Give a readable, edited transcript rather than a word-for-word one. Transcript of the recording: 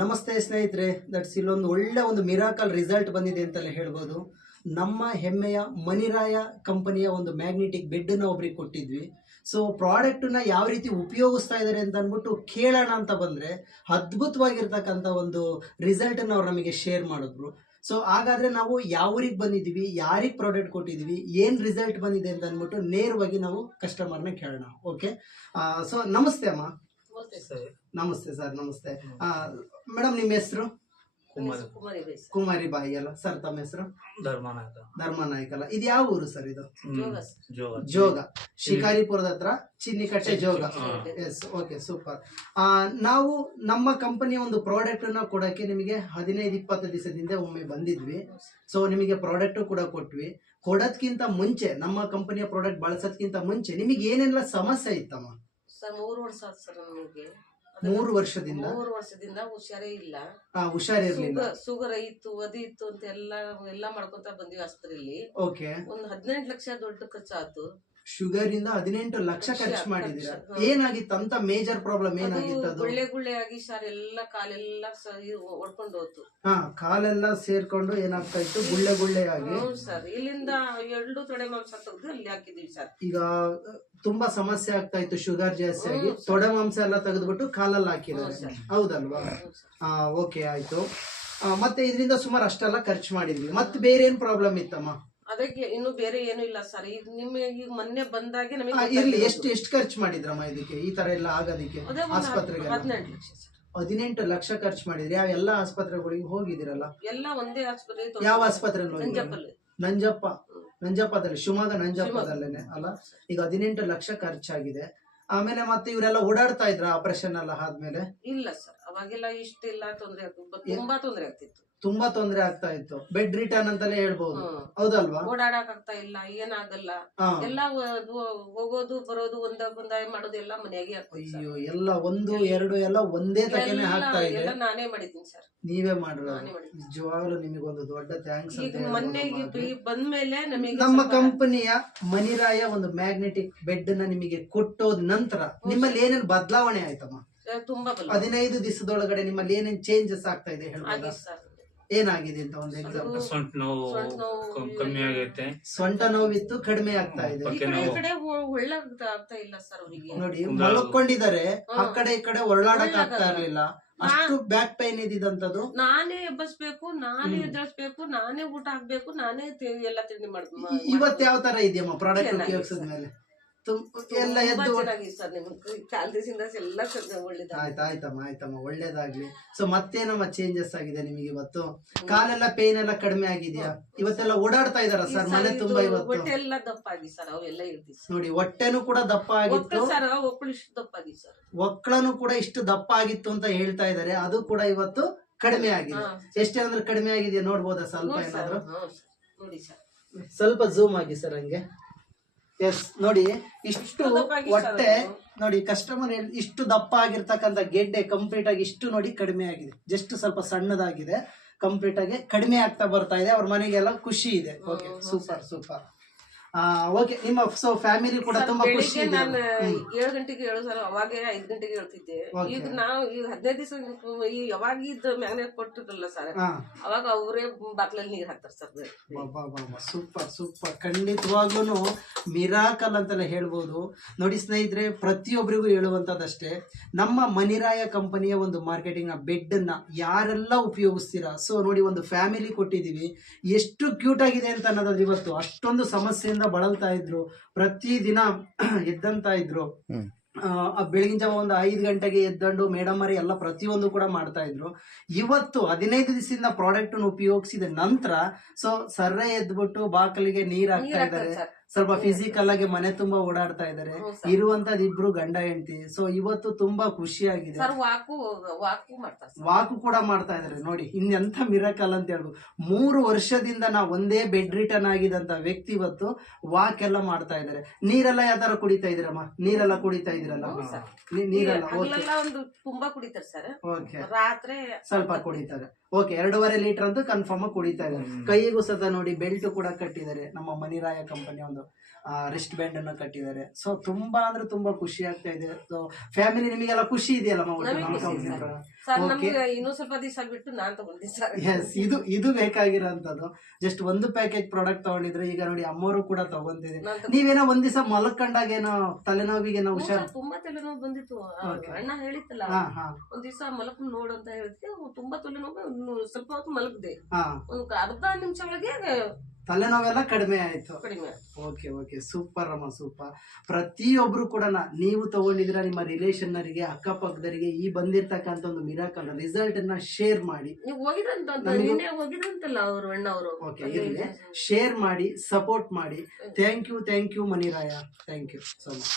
ನಮಸ್ತೆ ಸ್ನೇಹಿತರೆ, ದಟ್ಸ್ ಇಲ್ಲೊಂದು ಒಳ್ಳೆ ಒಂದು ಮಿರಾಕಲ್ ರಿಸಲ್ಟ್ ಬಂದಿದೆ ಅಂತಲೇ ಹೇಳ್ಬೋದು. ನಮ್ಮ ಹೆಮ್ಮೆಯ ಮನಿರಾಯ ಕಂಪನಿಯ ಒಂದು ಮ್ಯಾಗ್ನೆಟಿಕ್ ಬೆಡ್ನ ಒಬ್ರಿಗೆ ಕೊಟ್ಟಿದ್ವಿ. ಸೊ ಪ್ರಾಡಕ್ಟನ್ನ ಯಾವ ರೀತಿ ಉಪಯೋಗಿಸ್ತಾ ಇದ್ದಾರೆ ಅಂತ ಅಂದ್ಬಿಟ್ಟು ಕೇಳೋಣ ಅಂತ ಬಂದರೆ ಅದ್ಭುತವಾಗಿರ್ತಕ್ಕಂಥ ಒಂದು ರಿಸಲ್ಟನ್ನು ಅವ್ರು ನಮಗೆ ಶೇರ್ ಮಾಡಿದ್ರು. ಸೊ ಹಾಗಾದರೆ ನಾವು ಯಾವ ಊರಿಗೆ ಬಂದಿದ್ದೀವಿ, ಯಾರಿಗೆ ಪ್ರಾಡಕ್ಟ್ ಕೊಟ್ಟಿದ್ದೀವಿ, ಏನು ರಿಸಲ್ಟ್ ಬಂದಿದೆ ಅಂತ ಅಂದ್ಬಿಟ್ಟು ನೇರವಾಗಿ ನಾವು ಕಸ್ಟಮರ್ನ ಕೇಳೋಣ. ಓಕೆ, ಸೊ ನಮಸ್ತೆ ಅಮ್ಮ. ನಮಸ್ತೆ ಸರ್. ನಮಸ್ತೆ ಮೇಡಮ್, ನಿಮ್ಮ ಹೆಸರು? ಕುಮಾರಿ ಬಾಯಿ ಅಲ್ಲ ಸರ್? ತಮ್ಮ ಹೆಸರು? ಧರ್ಮನಾಯಕ್ ಅಲ್ಲ. ಇದು ಯಾವ ಊರು ಸರ್? ಇದು ಜೋಗ, ಶಿಕಾರಿಪುರದ ಹತ್ರ Chinnikatte Jog. Yes, okay, super. ನಾವು ನಮ್ಮ ಕಂಪನಿಯ ಒಂದು ಪ್ರಾಡಕ್ಟ್ ಅನ್ನ ಕೊಡಕ್ಕೆ ನಿಮಗೆ 15-20 ದಿವಸದಿಂದ ಒಮ್ಮೆ ಬಂದಿದ್ವಿ. ಸೊ ನಿಮಗೆ ಪ್ರಾಡಕ್ಟ್ ಕೂಡ ಕೊಟ್ವಿ. ಕೊಡೋದ್ಕಿಂತ ಮುಂಚೆ, ನಮ್ಮ ಕಂಪನಿಯ ಪ್ರಾಡಕ್ಟ್ ಬಳಸೋದ್ಕಿಂತ ಮುಂಚೆ ನಿಮಗೆ ಏನೆಲ್ಲ ಸಮಸ್ಯೆ ಇತ್ತಮ್ಮ? ಸರ್ 3 ವರ್ಷ ಆಯ್ತು ಸರ್ ನಮಗೆ. 3 ವರ್ಷದಿಂದ ಹುಷಾರೇ ಇಲ್ಲ. ಹುಷಾರಿರ್ಲಿಲ್ಲ. ಶುಗರ್ ಇತ್ತು, ಅದಿತ್ತು ಅಂತ ಎಲ್ಲ ಮಾಡ್ಕೊಂತ ಬಂದಿವಿ ಆಸ್ಪತ್ರೆಯಲ್ಲಿ. ಓಕೆ, ಒಂದು 18 ಲಕ್ಷ ದೊಡ್ಡ ಖರ್ಚಾಯ್ತು. ಶುಗರ್ ಇಂದ 18 ಲಕ್ಷ ಖರ್ಚು ಮಾಡಿದೀರಾ. ಏನಾಗಿತ್ತು ಅಂತ? ಮೇಜರ್ ಪ್ರಾಬ್ಲಮ್ ಏನಾಗಿತ್ತು? ಅದು ಗುಳ್ಳೆ ಆಗಿ ಸರ್ ಎಲ್ಲ ಕಾಲೆಲ್ಲ ಹೊಡ್ಕೊಂಡು ಹೋಯ್ತು. ಕಾಲೆಲ್ಲ ಸೇರ್ಕೊಂಡು ಏನಾಗ್ತಾ ಇತ್ತು? ಗುಳ್ಳೆ ಆಗಿ. ಸರ್ ಇಲ್ಲಿಂದ 2 ತೊಡೆ ಮಾಂಸ ತೆಗೆದು ಅಲ್ಲಿ ಹಾಕಿದೀವಿ ಸರ್. ಈಗ ತುಂಬಾ ಸಮಸ್ಯೆ ಆಗ್ತಾ ಇತ್ತು, ಶುಗರ್ ಜಾಸ್ತಿ ಆಗಿ ತೊಡೆ ಮಾಂಸ ಎಲ್ಲ ತೆಗೆದ್ಬಿಟ್ಟು ಕಾಲಲ್ಲಿ ಹಾಕಿದ್ದಾರೆ, ಹೌದಲ್ವಾ? ಓಕೆ, ಆಯ್ತು. ಮತ್ತೆ ಇದರಿಂದ ಸುಮಾರು ಅಷ್ಟೆಲ್ಲ ಖರ್ಚು ಮಾಡಿದ್ವಿ. ಮತ್ತೆ ಬೇರೆ ಏನ್ ಪ್ರಾಬ್ಲಮ್ ಇತ್ತಮ್ಮ? ಅದಕ್ಕೆ ಇನ್ನು ಬೇರೆ ಏನು ಇಲ್ಲ ಸರ್. ಈಗ ನಿಮಗೆ ಈಗ ಮೊನ್ನೆ ಬಂದಾಗೆ ನಮಗೆ ಇರ್ಲಿ, ಎಷ್ಟು ಖರ್ಚು ಮಾಡಿದ್ರಮ್ಮ ಇದಕ್ಕೆ, ಈ ತರ ಎಲ್ಲ ಆಗೋದಕ್ಕೆ? ಆಸ್ಪತ್ರೆಗೆ 18 ಲಕ್ಷ ಸರ್. 18 ಲಕ್ಷ ಖರ್ಚು ಮಾಡಿದ್ರಿ. ಯಾವ ಎಲ್ಲ ಆಸ್ಪತ್ರೆಗಳಿಗೆ ಹೋಗಿದಿರಲ್ಲ? ಎಲ್ಲ ಒಂದೇ ಆಸ್ಪತ್ರೆ. ಯಾವ ಆಸ್ಪತ್ರೆ? ನಂಜಪ್ಪದಲ್ಲಿ, ಶಿವಮೊಗ್ಗ ನಂಜಪ್ಪದಲ್ಲೇನೆ ಅಲ್ಲ? ಈಗ 18 ಲಕ್ಷ ಖರ್ಚಾಗಿದೆ. ಆಮೇಲೆ ಮತ್ತೆ ಇವರೆಲ್ಲ ಓಡಾಡ್ತಾ ಇದ್ರ ಆಪರೇಷನ್ ಎಲ್ಲ ಆದ್ಮೇಲೆ? ಇಲ್ಲ ಸರ್, ಅವಾಗೆಲ್ಲ ಇಷ್ಟೆಲ್ಲ ತೊಂದ್ರೆ ಆಗ್ತಿತ್ತು, ತುಂಬಾ ತೊಂದ್ರೆ ಆಗ್ತಿತ್ತು. ತುಂಬಾ ತೊಂದ್ರೆ ಆಗ್ತಾ ಇತ್ತು. ಬೆಡ್ ರಿಟರ್ನ್ ಅಂತಾನೆ ಹೇಳ್ಬಹುದು, ಹೌದಲ್ವಾ? ಓಡಾಡಕ್ ಆಗ್ತಾ ಇಲ್ಲ, ಏನಾಗಲ್ಲ. ಎಲ್ಲ ಹೋಗೋದು ಬರೋದು ಒಂದಾಯ್ ಮಾಡೋದು ಎಲ್ಲ ಮನೆಯಾಗೆ. ಅಯ್ಯೋ, ಎಲ್ಲ 1, 2 ಎಲ್ಲ ಒಂದೇ ತಕೆನೆ ಆಗ್ತಾ ಇದೆ. ಎಲ್ಲ ನಾನೇ ಮಾಡಿದ್ದೀನಿ ಸರ್. ನೀವೇ ಮಾಡಿರೋ? ನಿಜವಾಗ್ಲೂ ನಿಮಗೊಂದು ದೊಡ್ಡ ಥ್ಯಾಂಕ್ಸ್. ಮೊನ್ನೆ ಬಂದ್ಮೇಲೆ ನಮಗೆ ನಮ್ಮ ಕಂಪನಿಯ ಮನಿರಾಯ ಒಂದು ಮ್ಯಾಗ್ನೆಟಿಕ್ ಬೆಡ್ ನ ನಿಮಗೆ ಕೊಟ್ಟೋದ್ ನಂತರ ನಿಮ್ಮಲ್ಲಿ ಏನೇನು ಬದಲಾವಣೆ ಆಯ್ತಮ್ಮ? ತುಂಬಾ 15 ದಿವಸದೊಳಗಡೆ ನಿಮ್ಮಲ್ಲಿ ಏನೇನ್ ಚೇಂಜಸ್ ಆಗ್ತಾ ಇದೆ ಹೇಳ್ಬೋದಾ? ಏನಾಗಿದೆ ಅಂತ ಒಂದು ಎಕ್ಸಾಂಪಲ್. ಸೊಂಟ ನೋವು ಕಮ್ಮಿ ಆಗೈತೆ. ಸೊಂಟ ನೋವಿತ್ತು, ಕಡಿಮೆ ಆಗ್ತಾ ಇದೆ. ಆಗ್ತಾ ಇಲ್ಲ ಸರ್ ಅವರಿಗೆ. ನೋಡಿ, ಮಲ್ಕೊಂಡಿದ್ದಾರೆ, ಆ ಕಡೆ ಈ ಕಡೆ ಒಳ್ಳಾಡಕ್ ಆಗ್ತಾ ಇರ್ಲಿಲ್ಲ. ಅಷ್ಟು ಬ್ಯಾಕ್ ಪೈನ್ ಇದ್ದಿದಂತದ್ದು. ನಾನೇ ಎಬ್ಬಸ್ಬೇಕು, ನಾನೇ ಎದ್ದೇಳಿಸ್ಬೇಕು, ನಾನೇ ಊಟ ಹಾಕ್ಬೇಕು, ನಾನೇ ಎಲ್ಲ ತಿಂಡಿ ಮಾಡ್ಬೇಕು. ಇವತ್ತು ಯಾವ ತರ ಇದೆಯಮ್ಮ ಪ್ರಾಡಕ್ಟ್ ಉಪಯೋಗಿಸಿದ ಮೇಲೆ? ಎಲ್ಲ ಎದ್ದು ಆಯ್ತಮ್ಮ, ಒಳ್ಳೇದಾಗ್ಲಿ. ಸೊ ಮತ್ತೇನಮ್ಮ ಚೇಂಜಸ್ ಆಗಿದೆ ನಿಮಗೆ ಇವತ್ತು? ಕಾಲೆಲ್ಲ ಪೇನ್ ಎಲ್ಲ ಕಡಿಮೆ ಆಗಿದೆಯಾ? ಇವತ್ತೆಲ್ಲ ಓಡಾಡ್ತಾ ಇದಾರ ಸರ್ ಮನೆ ತುಂಬಾ? ಇವತ್ತು ಹೊಟ್ಟೆ ಎಲ್ಲ ದಪ್ಪ ಆಗಿ ಸರ್, ಅವೆಲ್ಲ ಇರ್ತೀವಿ ನೋಡಿ. ಹೊಟ್ಟೆನೂ ಕೂಡ ದಪ್ಪ ಆಗಿತ್ತು ಸರ್, ಒಕ್ಕಳು ಇಷ್ಟು ದಪ್ಪ ಆಗಿ ಸರ್. ಒಕ್ಕಳನು ಕೂಡ ಇಷ್ಟು ದಪ್ಪ ಆಗಿತ್ತು ಅಂತ ಹೇಳ್ತಾ ಇದಾರೆ. ಅದು ಕೂಡ ಇವತ್ತು ಕಡಿಮೆ ಆಗಿದೆ. ಎಷ್ಟೇನಂದ್ರೆ ಕಡಿಮೆ ಆಗಿದೆಯಾ ನೋಡ್ಬೋದಾ? ಸ್ವಲ್ಪ ಏನಾದ್ರು ನೋಡಿ ಸರ್, ಸ್ವಲ್ಪ ಝೂಮ್ ಆಗಿ ಸರ್ ಹಂಗೆ. ಎಸ್, ನೋಡಿ, ಇಷ್ಟು ಹೊಟ್ಟೆ ನೋಡಿ, ಕಸ್ಟಮರ್ ಇಷ್ಟು ದಪ್ಪ ಆಗಿರ್ತಕ್ಕಂಥ ಗೆಡ್ಡೆ ಕಂಪ್ಲೀಟ್ ಆಗಿ ಇಷ್ಟು ನೋಡಿ ಕಡಿಮೆ ಆಗಿದೆ. ಜಸ್ಟ್ ಸ್ವಲ್ಪ ಸಣ್ಣದಾಗಿದೆ, ಕಂಪ್ಲೀಟ್ ಆಗಿ ಕಡಿಮೆ ಆಗ್ತಾ ಬರ್ತಾ ಇದೆ. ಅವ್ರ ಮನೆಗೆಲ್ಲ ಖುಷಿ ಇದೆ. Okay, super. ಓಕೆ, ನಿಮ್ಮ ಫ್ಯಾಮಿಲಿ ಕೂಡ ತುಂಬಾ ಖುಷಿ ಇದೆ. ನಾನು 7 ಗಂಟೆಗೆ ಹೇಳು ಸರ್, ಅವಾಗೆ 5 ಗಂಟೆಗೆ ಹೇಳ್ತಿದ್ದೆ. ಈಗ ನಾವು ಈಗ 15 ದಿವಸ ಯಾವಾಗಿದ್ದು ಮ್ಯಾಗ್ನೆಟ್ ಕೊಟ್ಟಿರಲ್ಲ ಸರ್, ಅವಾಗ ಅವರೇ ಬಾಕ್ಲಲ್ಲಿ ನೀರ್ ಹಾಕ್ತಾರೆ ಸರ್. ಸೂಪರ್. ಖಂಡಿತವಾಗ್ಲೂ ಮಿರಾಕಲ್ ಅಂತೆಲ್ಲ ಹೇಳ್ಬೋದು. ನೋಡಿ ಸ್ನೇಹಿತರೆ, ಪ್ರತಿಯೊಬ್ಬರಿಗೂ ಹೇಳುವಂತದ್ದಷ್ಟೇ, ನಮ್ಮ ಮನಿರಾಯ ಕಂಪನಿಯ ಒಂದು ಮಾರ್ಕೆಟಿಂಗ್ ನ ಬೆಡ್ ನ ಯಾರೆಲ್ಲ ಉಪಯೋಗಿಸ್ತೀರಾ. ಸೊ ನೋಡಿ, ಒಂದು ಫ್ಯಾಮಿಲಿ ಕೊಟ್ಟಿದೀವಿ. ಎಷ್ಟು ಕ್ಯೂಟ್ ಆಗಿದೆ ಅಂತ ಅನ್ನೋದು. ಇವತ್ತು ಅಷ್ಟೊಂದು ಸಮಸ್ಯೆಯಿಂದ ಬಳಲ್ತಾ ಇದ್ರು, ಪ್ರತಿದಿನ ಎದ್ದಂತ ಇದ್ರು. ಬೆಳಗಿನ ಜಾವ ಒಂದು 5 ಗಂಟೆಗೆ ಎದ್ದಂಡು ಮೇಡಮ್ ಅವರೇ ಎಲ್ಲ ಪ್ರತಿಯೊಂದು ಕೂಡ ಮಾಡ್ತಾ ಇದ್ರು. ಇವತ್ತು 15 ದಿವಸದಿಂದ ಪ್ರಾಡಕ್ಟ್ ಉಪಯೋಗಿಸಿದ ನಂತರ ಸೊ ಸರ್ರೆ ಎದ್ಬಿಟ್ಟು ಬಾಕಲಿಗೆ ನೀರ್ ಹಾಕ್ತಾ ಇದ್ದಾರೆ. ಸ್ವಲ್ಪ ಫಿಸಿಕಲ್ ಆಗಿ ಮನೆ ತುಂಬಾ ಓಡಾಡ್ತಾ ಇದ್ದಾರೆ. ಇರುವಂತದ್ 2 ಗಂಡ ಹೆಂಡತಿ. ಸೊ ಇವತ್ತು ತುಂಬಾ ಖುಷಿಯಾಗಿದೆ. ವಾಕು ಕೂಡ ಮಾಡ್ತಾ ಇದಾರೆ. ನೋಡಿ, ಇನ್ನೆಂತ ಮಿರಾಕಲ್ ಅಂತ ಹೇಳ್ಬೋದು. 3 ವರ್ಷದಿಂದ ನಾವು ಒಂದೇ ಬೆಡ್ ರಿಟರ್ನ್ ಆಗಿದಂತ ವ್ಯಕ್ತಿ ಇವತ್ತು ವಾಕ್ ಎಲ್ಲ ಮಾಡ್ತಾ ಇದಾರೆ. ನೀರೆಲ್ಲ ಯಾವ ತರ ಕುಡಿತಾ ಇದ್ದೀರಮ್ಮ? ನೀರೆಲ್ಲ ಕುಡಿತಾ ಇದ್ದೀರಲ್ಲ? ನೀರೆಲ್ಲ ತುಂಬಾ ಕುಡಿತಾರೆ ಸರ್, ಓಕೆ, ರಾತ್ರಿ ಸ್ವಲ್ಪ ಕುಡಿತಾರೆ. ಓಕೆ 2.5 ಲೀಟರ್ ಅಂತೂ ಕನ್ಫರ್ಮ್ ಆಗಿ ಕುಡಿತಾ ಇದ್ದಾರೆ. ಕೈಗೂ ಸದ ನೋಡಿ ಬೆಲ್ಟ್ ಕೂಡ ಕಟ್ಟಿದ್ದಾರೆ, ನಮ್ಮ ಮನಿರಾಯ ಕಂಪನಿ ಒಂದು ರಿಸ್ಟ್ ಬ್ಯಾಂಡ್ ಅನ್ನು ಕಟ್ಟಿದ್ದಾರೆ. ಸೊ ತುಂಬಾ ಅಂದ್ರೆ ತುಂಬಾ ಖುಷಿ ಆಗ್ತಾ ಇದೆ. ಸೊ ಫ್ಯಾಮಿಲಿ ನಿಮಗೆಲ್ಲ ಖುಷಿ ಇದೆಯಲ್ಲ ನಮ್ಮ ಕಂಪನಿ ಸರ್ ನಮ್ಗೆ ಇನ್ನೂ ಸ್ವಲ್ಪ ದಿವಸ ಬಿಟ್ಟು ನಾನ್ ತಗೊಂಡಿದ್ದೆ ಸರ್. ಎಸ್, ಇದು ಬೇಕಾಗಿರೋಂಥದ್ದು. ಜಸ್ಟ್ ಒಂದು ಪ್ಯಾಕೇಜ್ ಪ್ರಾಡಕ್ಟ್ ತಗೊಂಡಿದ್ರೆ ಈಗ ನೋಡಿ ಅಮ್ಮವರು ಕೂಡ ತಗೊಂತಿದೆ. ನೀವೇನೋ ಒಂದ್ ದಿವಸ ಮಲ್ಕೊಂಡಾಗ ಏನೋ ತಲೆನೋವಿಗೆ ಹುಷಾರ್ ತುಂಬಾ ತಲೆನೋವು ಬಂದಿತ್ತು, ಅಣ್ಣ ಹೇಳಿತ್ತಲ್ಲ ಒಂದ್ ದಿವಸ ಮಲಕ್ ನೋಡು ಅಂತ ಹೇಳಿದ್ಕೆ ತುಂಬಾ ತಲೆನೋವು, ಸ್ವಲ್ಪ ಹೊತ್ತು ಮಲಗದೆ ಒಂದು ಅರ್ಧ ನಿಮಿಷ ಒಳಗೆ ತಲೆನೋವೆಲ್ಲ ಕಡಿಮೆ ಆಯ್ತು. ಕಡಿಮೆ. ಓಕೆ ಸೂಪರ್ ಅಮ್ಮ, ಸೂಪರ್. ಪ್ರತಿಯೊಬ್ರು ಕೂಡ ನೀವು ತಗೊಂಡಿದ್ರ ನಿಮ್ಮ ರಿಲೇಷನ್ನರಿಗೆ, ಅಕ್ಕಪಕ್ಕದರಿಗೆ ಈ ಬಂದಿರ್ತಕ್ಕಂಥ ಒಂದು ಮಿರಾಕಲ್ ರಿಸಲ್ಟ್ ಅನ್ನ ಶೇರ್ ಮಾಡಿ. ನೀವು ಹೋಗಿದ್ರಂತಲ್ಲ ಅವರು ಅಣ್ಣ ಅವರು. ಓಕೆ, ಇರ್ಲಿ, ಶೇರ್ ಮಾಡಿ, ಸಪೋರ್ಟ್ ಮಾಡಿ. Thank you Maniraya, thank you so much.